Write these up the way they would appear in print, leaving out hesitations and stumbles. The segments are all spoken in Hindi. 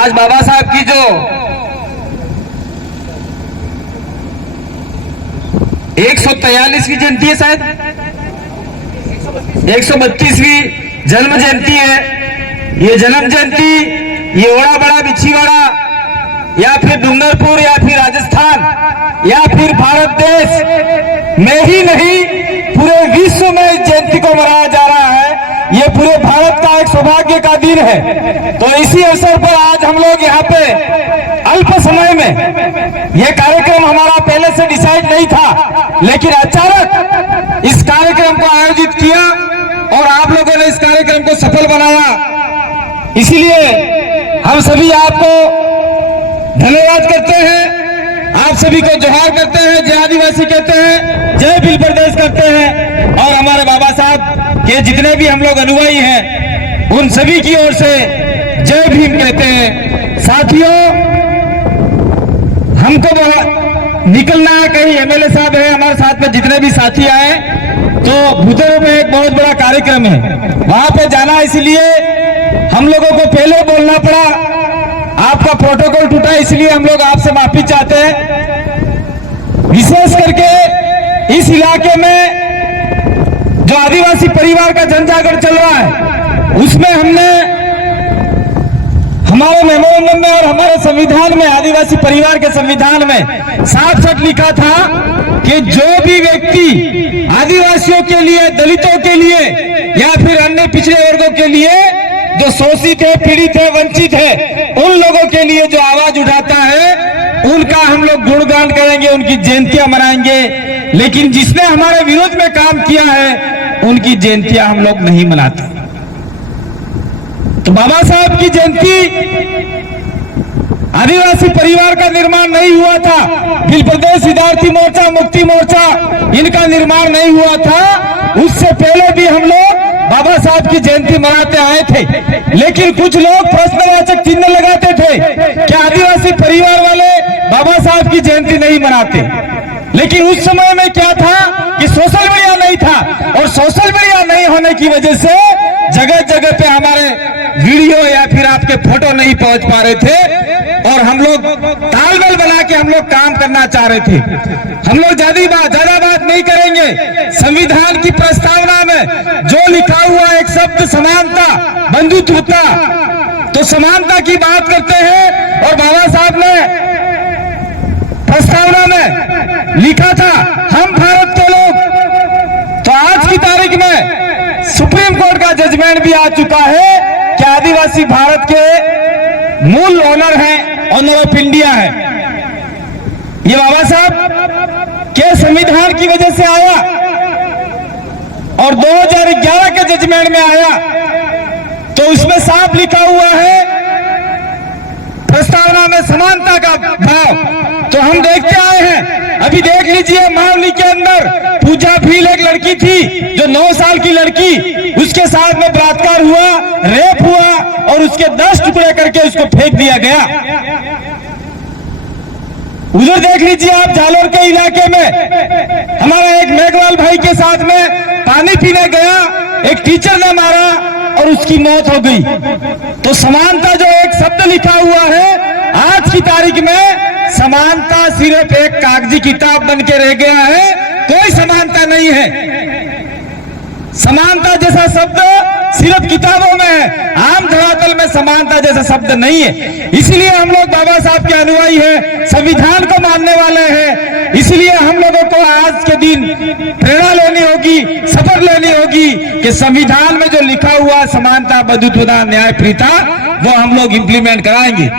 आज बाबा साहब की जो 143वीं जयंती है, शायद 132वीं जन्म जयंती है। ये जन्म जयंती ये ओड़ा बड़ा बिछीवाड़ा या फिर डूंगरपुर या फिर राजस्थान या फिर भारत देश में ही नहीं, पूरे विश्व में इस जयंती को मनाया जा रहा है। ये पूरे भारत का एक सौभाग्य का दिन है। तो इसी अवसर पर आज हम लोग यहाँ पे अल्प समय में, यह कार्यक्रम हमारा पहले से डिसाइड नहीं था, लेकिन अचानक इस कार्यक्रम को आयोजित किया और आप लोगों ने इस कार्यक्रम को सफल बनाया। इसीलिए हम सभी आपको धन्यवाद करते हैं, आप सभी को जोहार करते हैं, जय आदिवासी कहते हैं, जय भील प्रदेश करते हैं। और हमारे बाबा साहब के जितने भी हम लोग अनुयायी हैं उन सभी की ओर से जय भीम कहते हैं। साथियों, हमको निकलना है, कहीं एमएलए साहब है हमारे साथ में, जितने भी साथी आए, तो भूदेव में एक बहुत बड़ा कार्यक्रम है, वहां पे जाना, इसलिए हम लोगों को पहले बोलना पड़ा। आपका प्रोटोकॉल टूटा, इसलिए हम लोग आपसे माफी चाहते हैं। विशेष करके इस इलाके में जो आदिवासी परिवार का जनजागरण चल रहा है, उसमें हमने हमारे मेमोरेंडम में और हमारे संविधान में, आदिवासी परिवार के संविधान में साफ साफ लिखा था कि जो भी व्यक्ति आदिवासियों के लिए, दलितों के लिए या फिर अन्य पिछड़े वर्गों के लिए जो शोषित है, पीड़ित है, वंचित है, उन लोगों के लिए जो आवाज उठाता है, उनका हम लोग गुणगान करेंगे, उनकी जयंतियां मनाएंगे। लेकिन जिसने हमारे विरोध में काम किया है उनकी जयंतियां हम लोग नहीं मनाते। तो बाबा साहब की जयंती, आदिवासी परिवार का निर्माण नहीं हुआ था, भील प्रदेश विद्यार्थी मोर्चा, मुक्ति मोर्चा, इनका निर्माण नहीं हुआ था। उससे पहले भी हम लोग बाबा साहब की जयंती मनाते आए थे। लेकिन कुछ लोग प्रश्नवाचक चिन्ह लगाते थे कि आदिवासी परिवार वाले बाबा साहब की जयंती नहीं मनाते। लेकिन उस समय में क्या था कि सोशल मीडिया नहीं था, और सोशल मीडिया नहीं होने की वजह से जगह जगह पे हमारे वीडियो या फिर आपके फोटो नहीं पहुंच पा रहे थे, और हम लोग तालमेल बना के हम लोग काम करना चाह रहे थे। हम लोग ज्यादा बात नहीं करेंगे। संविधान की प्रस्तावना में जो लिखा हुआ एक शब्द समानता, बंधुत्वता, तो समानता की बात करते हैं। और बाबा साहब ने प्रस्तावना में लिखा था हम भारत के लोग। तो आज की तारीख में सुप्रीम कोर्ट का जजमेंट भी आ चुका है कि आदिवासी भारत के मूल ओनर हैं, ओनर ऑफ इंडिया है। ये बाबा साहब के संविधान की वजह से आया और 2011 के जजमेंट में आया। तो उसमें साफ लिखा हुआ है प्रस्तावना में समानता का भाव। तो हम देखते आए हैं, अभी देख लीजिए मावली के अंदर पूजा भील एक लड़की थी, जो 9 साल की लड़की, उसके साथ में बलात्कार हुआ, रेप हुआ और उसके 10 टुकड़े करके उसको फेंक दिया गया। उधर देख लीजिए आप जालोर के इलाके में हमारा एक मेघवाल भाई के साथ में पानी पीने गया, एक टीचर ने मारा और उसकी मौत हो गई। तो समानता जो एक शब्द लिखा हुआ है, आज की तारीख में समानता सिर्फ एक कागजी किताब बन के रह गया है, कोई समानता नहीं है। समानता जैसा शब्द सिर्फ किताबों में है, आम धरातल में समानता जैसा शब्द नहीं है। इसलिए हम लोग बाबा साहब के अनुयायी हैं, संविधान को मानने वाले हैं। इसलिए हम लोगों को आज के दिन प्रेरणा लेनी होगी, शपथ लेनी होगी कि संविधान में जो लिखा हुआ समानता, बंधुत्वता, न्याय, प्रीता, वो हम लोग इंप्लीमेंट कराएंगे।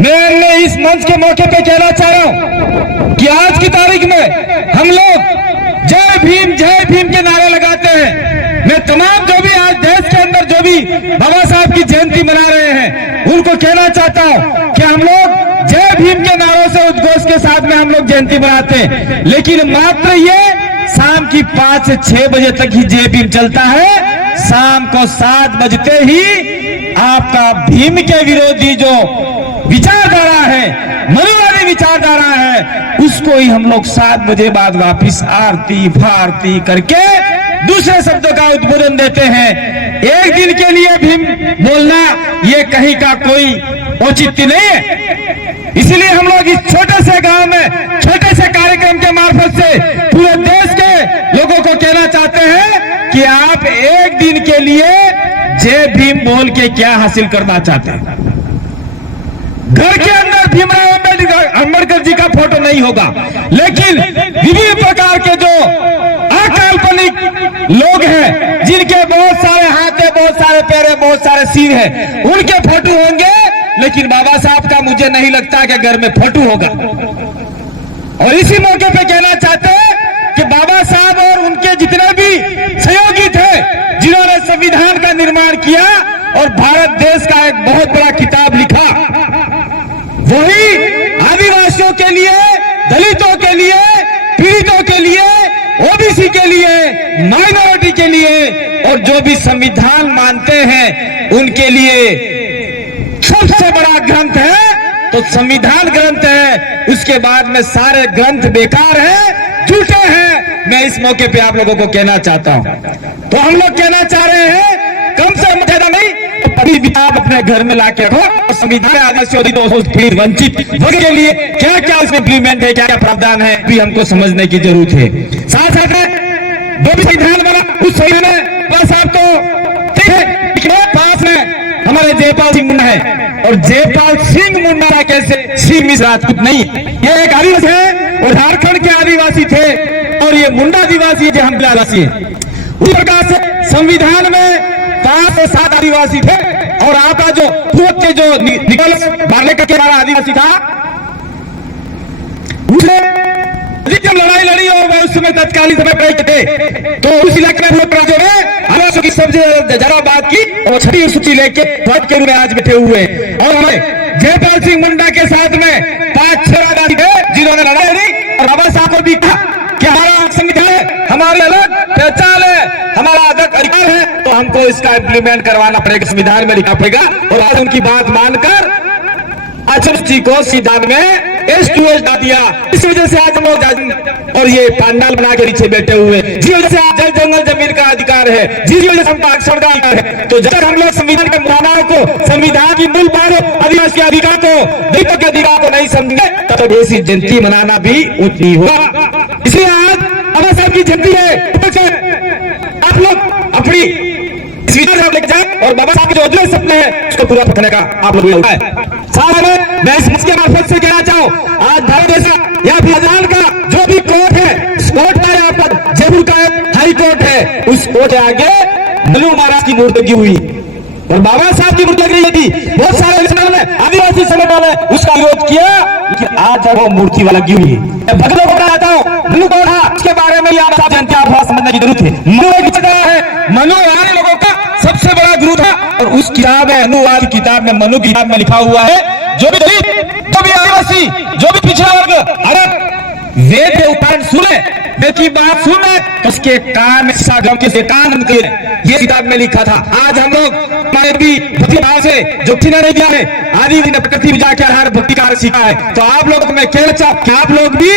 मैं इस मंच के मौके पे कहना चाह रहा हूं कि आज की तारीख में हम लोग जय भीम के नारे लगाते हैं। मैं तमाम जो भी आज देश के अंदर जो भी बाबा साहब की जयंती मना रहे हैं उनको कहना चाहता हूं कि हम लोग जय भीम के नारों से, उद्घोष के साथ में हम लोग जयंती मनाते हैं। लेकिन मात्र ये शाम की 5 से 6 बजे तक ही जय भीम चलता है। शाम को 7 बजते ही आपका भीम के विरोधी जो विचारधारा है, मनुवादी विचारधारा है, उसको ही हम लोग 7 बजे बाद वापिस आरती फारती करके दूसरे शब्दों का उद्बोधन देते हैं। एक दिन के लिए भी बोलना ये कहीं का कोई औचित्य नहीं है। इसलिए हम लोग इस छोटे से गांव में छोटे से कार्यक्रम के मार्फत से पूरे देश के लोगों को कहना चाहते हैं कि आप एक दिन के लिए जय भीम बोल के क्या हासिल करना चाहते हैं। घर के अंदर भीमराव अंबेडकर जी का फोटो नहीं होगा, लेकिन विभिन्न प्रकार के जो अकाल्पनिक लोग हैं, जिनके बहुत सारे हाथ है, बहुत सारे पैर है, बहुत सारे सिर है, उनके फोटो होंगे, लेकिन बाबा साहब का मुझे नहीं लगता कि घर में फोटो होगा। और इसी मौके पे कहना चाहते हैं कि बाबा साहब और उनके जितने भी सहयोगी थे, जिन्होंने संविधान का निर्माण किया और भारत देश का एक बहुत बड़ा किताब लिखा, वही आदिवासियों के लिए, दलितों के लिए, पीड़ितों के लिए, ओबीसी के लिए, माइनॉरिटी के लिए और जो भी संविधान मानते हैं उनके लिए सबसे बड़ा ग्रंथ है तो संविधान ग्रंथ है। उसके बाद में सारे ग्रंथ बेकार हैं, झूठे हैं। मैं इस मौके पे आप लोगों को कहना चाहता हूं। तो हम लोग कहना चाह रहे हैं, कम से ज्यादा नहीं तो पढ़ी किताब अपने घर में लाके रखो और संविधान आदिवासी वंचित वर्ग के लिए क्या क्या उसमें इंप्लीमेंट है, क्या क्या प्रावधान है, भी हमको समझने की जरूरत है। साथ साथ में जो भी संविधान बना उस संविधान में बस आपको ठीक है, पास में हमारे जयपाल सिंह मुंडा है और जयपाल सिंह मुंडा कैसे सिंह मिश्र राजपूत नहीं, ये एक आदिवासी है और झारखंड के आदिवासी थे और ये मुंडा आदिवासी है, जो हम आदिवासी है। उस प्रकार से संविधान में 5 से 7 आदिवासी थे और आपका जो पूर्व के जो निकोलस बार्लेकर के हमारा आदिवासी था, उसने जब लड़ाई लड़ी और वह उस समय तत्कालीन समय पर थे तो उस इलाके में आदिवासियों की सबसे ज्यादा बात की और छठी सूची लेके ध्वज के रूप में आज बैठे हुए और हमें जयपाल सिंह मुंडा के साथ में 5-6 आदिवासी थे जिन्होंने लड़ाई लड़ी और बाबा साहब को भी कहा कि हमारा संविधान है, हमारी अलग पहचान है, हमारा अलग अधिकार है, तो हमको इसका इम्प्लीमेंट करवाना पड़ेगा, संविधान में लिखा पड़ेगा। और आज उनकी बात मानकर जी को संविधान में S2S डाल दिया। इस वजह से आज हम लोग और ये पंडाल बना के नीचे बैठे हुए, जिस वजह से आज जल जंगल जमीन का अधिकार है, जिस वजह से हमको अक्षर का अधिकार है। तो जब हम लोग संविधान के मानव को, संविधान की मूल बात आदिवासी के अधिकार को, दलितों के अधिकार को नहीं समझे तब ऐसी जयंती मनाना भी उचित नहीं होगा। इसलिए आज बाबा साहब की जयंती है, आप लोग अपनी लेके जाए और बाबा साहब के जो अधूरे सपने हैं उसको पूरा करने का आप लोग उठाए। साथ में मैं इस के मार्फत से कहना चाहूँ, आज भारत देश का या फिर का जो भी कोर्ट है, उस कोर्ट का यहाँ पर जयपुर का हाई कोर्ट है, उस कोर्ट के आगे मल्लू महाराज की मूर्ति लगी हुई और बाबा साहब की मूर्ति लग रही थी। बहुत सारे आदिवासी संगठनों ने उसका विरोध किया, लेकिन आज वो मूर्ति वाला लगी हुई है। भगलों को बताता हूँ मनु कौन था, इसके बारे में आप जानते हैं, आप समझने की जरूरत है। मनु एक जगह है, मनु आने लोगों का सबसे बड़ा गुरु था और उस किताब में, अनुवाद किताब में, मनु की किताब में लिखा हुआ है, जो भी दलित, जो भी आदिवासी, जो भी पिछड़ा वर्ग, अरे वेद के उच्चारण सुने, वेद की बात सुने, उसके कान में के कान निकले, ये किताब में लिखा था। आज हम लोग हमारे भी भक्ति भाव से जो नहीं दिया है, आदि प्रकृति में जाके हर भक्ति कार्य सीखा है, तो आप लोग मैं कहना चाहता कि आप लोग भी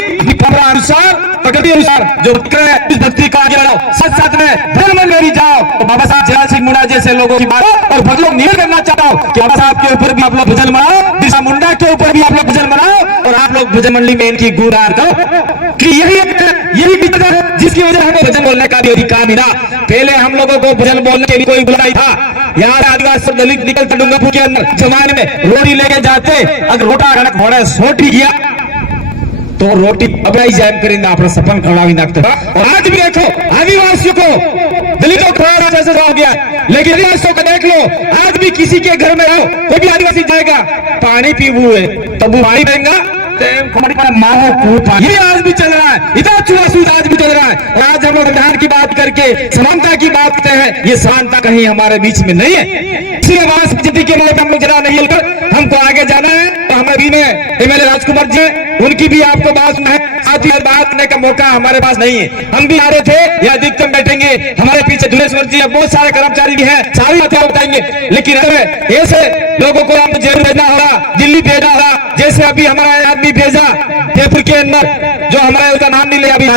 अनुसार, प्रकृति अनुसार जो इस भक्ति का आगे बढ़ाओ, साथ साथ में भजन मंडली में भी जाओ। तो बाबा साहब जयपाल सिंह मुंडा जैसे लोगों की बात और भक्त लोग निवेदन करना चाहता हूँ कि बाबा साहब के ऊपर भी आप लोग भजन बनाओ, बिरसा मुंडा के ऊपर भी आप लोग भजन बनाओ और आप लोग भजन मंडली में इनकी गुणगान करो कि यही विद्या है जिसकी वजह हमें भजन बोलने का भी अधिकार मिला। पहले हम लोगों को भजन बोलने के लिए कोई बुला नहीं था। यहाँ आदिवासी दलित निकलते डूंगरपुर के अंदर जमाने में रोटी लेके जाते, अगर रोटा कणक घोड़े सोटी किया तो रोटी अबराई जाम करेंगे, अपना सपन खड़ा ही नाकते। और आज भी देखो आदिवासियों को, दलितों को जैसे हो गया, लेकिन आदिवासियों को देख लो, आज भी किसी के घर में रहो, कोई भी आदिवासी जाएगा पानी पीबू है तब वो पानी देगा, ये आज भी चल रहा है, इतना चुनासूद आज भी चल रहा है। और आज हम लोग संविधान की बात करके समानता की बात करते हैं, ये समानता कहीं हमारे बीच में नहीं है। इसलिए स्थिति के लिए हम लोग जरा नहीं हिलकर हमको आगे जाना है। तो हमारे भी में MLA राजकुमार जी, उनकी भी आपको बात सुना है, साथ ही बात करने का मौका हमारे पास नहीं है। हम भी आ रहे थे, या अधिकतम बैठेंगे, हमारे पीछे दुलेश्वर जी, बहुत सारे कर्मचारी भी हैं, सारी बातें बताएंगे। लेकिन ऐसे लोगों को हम जेल भेजना होगा, दिल्ली भेजना होगा, जैसे जैसे अभी हमारा आदमी भेजा जयपुर के अंदर, जो हमारा उसका नाम नहीं ले अभी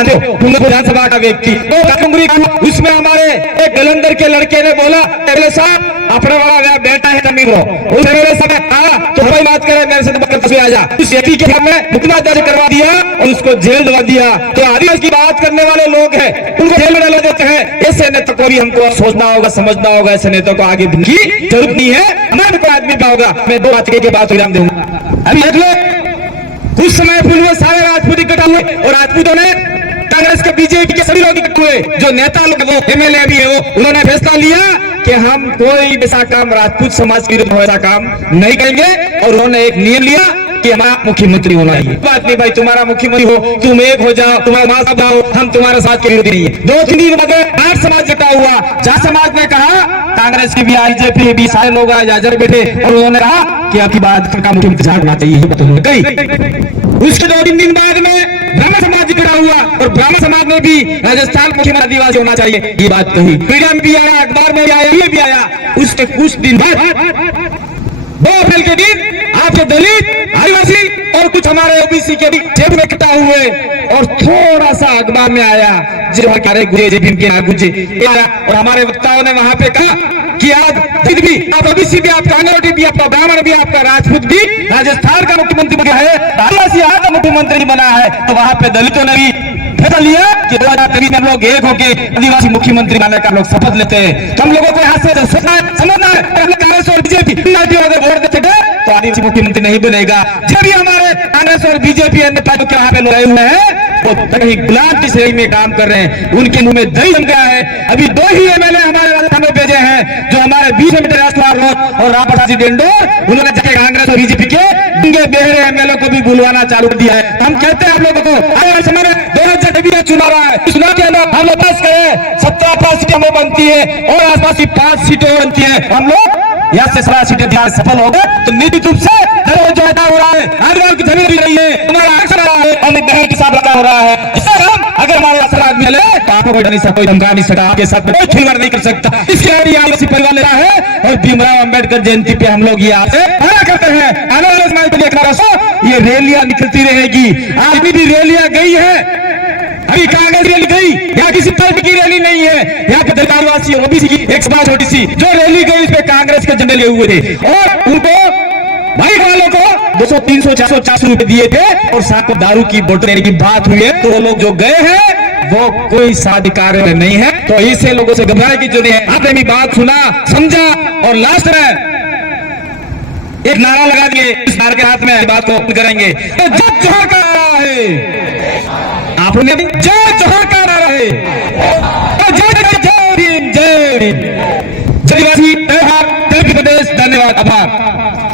विधानसभा का व्यक्ति, तो उसमें हमारे एक जलंधर के लड़के ने बोला साहब अपना बड़ा बेटा है तमीर हो, उसने मेरे समय कहा तो कोई बात करे मेरे से तो आ जा। उस व्यक्ति के सामने मुकदमा दर्ज करवा दिया और उसको जेल दबा दिया। तो आदिवासी की बात करने वाले लोग हैं उनको जेल में डाला देते हैं। ऐसे नेता को भी हमको सोचना होगा, समझना होगा। ऐसे नेता को आगे की जरूरत नहीं है। हमारे को आदमी का होगा। मैं 2 बात के बाद विराम दूंगा। अभी देख लो, कुछ समय पूर्व सारे राजपूत इकट्ठा हुए और राजपूतों ने कांग्रेस के बीजेपी के सभी लोग इकट्ठे हुए, जो नेता लोग वो एमएलए भी है वो, उन्होंने फैसला लिया कि हम कोई ऐसा काम राजपूत समाज के विरुद्ध ऐसा काम नहीं करेंगे। और उन्होंने एक नियम लिया कि हमारा मुख्यमंत्री होना चाहिए। बात नहीं भाई, तुम्हारा मुख्यमंत्री हो, तुम एक हो जाओ, तुम्हारा माँ साहब आओ, हम तुम्हारे साथ के विरोधी नहीं है। 2-3 दिन बाद 8 समाज जुटा हुआ। जहाँ समाज ने कहा, कांग्रेस की भी, बीजेपी भी, सारे लोग आज हाजिर बैठे और उन्होंने कहा कि आपकी बात का मुख्यमंत्री होना चाहिए। उसके 2-3 दिन बाद में ब्राह्मण समाज जुटा हुआ और ब्राह्मण समाज ने भी राजस्थान मुख्यमंत्री आदिवासी होना चाहिए ये बात कही। मीडिया में भी आया, अखबार में भी आया, ये भी आया। उसके कुछ दिन बाद 2 अप्रैल के दिन आपके दलित, आदिवासी और कुछ हमारे ओबीसी के भी जेब में इकट्ठा हुए और थोड़ा सा अखबार में आया जो हमारे गुजे और हमारे वक्ताओं ने वहां पे कहा कि आज भी आप ओबीसी भी, आप कांग्रेस भी, आपका ब्राह्मण भी, आपका राजपूत भी राजस्थान का मुख्यमंत्री बना है, आदिवासी यहाँ का मुख्यमंत्री बना है। तो वहां पे दलितों ने भी फैसला लिया कि 2023 में हम लोग एक होके आदिवासी मुख्यमंत्री बनाने का लोग शपथ लेते हैं। तो हम लोगों को यहाँ से समझना है, कांग्रेस और बीजेपी वोट देते तो आदिवासी मुख्यमंत्री नहीं बनेगा। जब भी हमारे कांग्रेस और बीजेपी नेता जो यहाँ पे लड़े हुए हैं वो कहीं गुलाम की श्रेणी में काम कर रहे हैं, उनके मुंह में दही जम गया है। अभी 2 ही एमएलए हमारे राजस्थान में भेजे हैं जो हमारे बीच में राजकुमार रोड और रामप्रसाद डेंडोर, उन्होंने जाके कांग्रेस और बीजेपी के डूंगे बेहरे एमएलए को भी बुलवाना चालू कर दिया है। हम कहते हैं आप लोगों को, हमारे 2024 चुनाव रहा है, चुनाव के अंदर हम लोग पास करें, 17 सीटें हमें बनती है और आसपास की 5 सीटें बनती है। हम लोग यहाँ से 17 सीटें सफल हो गए तो निश्चित रूप से जो हो रहा है, आदिवासी की जमीन भी नहीं है, तुम्हारा आंसर रहा है, अमित बहन के साथ लगा हो रहा है। अगर हमारे आशीर्वाद मिले तो आपको कोई नहीं सकता, कोई धमका नहीं सकता, आपके साथ कोई खिलवाड़ नहीं कर सकता। इसके लिए आदिवासी परिवार ले रहा है और भीमराव अंबेडकर जयंती पे हम लोग ये आपसे आना करते हैं। आने वाले समय को देखना दोस्तों, ये रैलियां निकलती रहेगी। आज भी रैलियां गई है, अभी कांग्रेस रैली गई, यहाँ किसी तरह की रैली नहीं है। यहाँ के दलित, आदिवासी, ओबीसी की एक सभा छोटी सी जो रैली गई, इस पे कांग्रेस के झंडे लिए हुए थे और उनको बाइक वालों को 200, 300, 400, 400 रुपए दिए थे और साथ में दारू की बोतल देने की बात हुई है। तो वो लोग जो गए हैं वो कोई साधु कार्य में नहीं है। तो ऐसे लोगों से घबराने की जरूरत है। आपने भी बात सुना, समझा और लास्ट में एक नारा लगा दिए। इस नारे के हाथ में बात को करेंगे तो जय जोहर का नारा है। आपने जय जोहर का नारा है, जय भीम, जय भीम, जय आदिवासी, जय भारत, जय प्रदेश। धन्यवाद, आभार।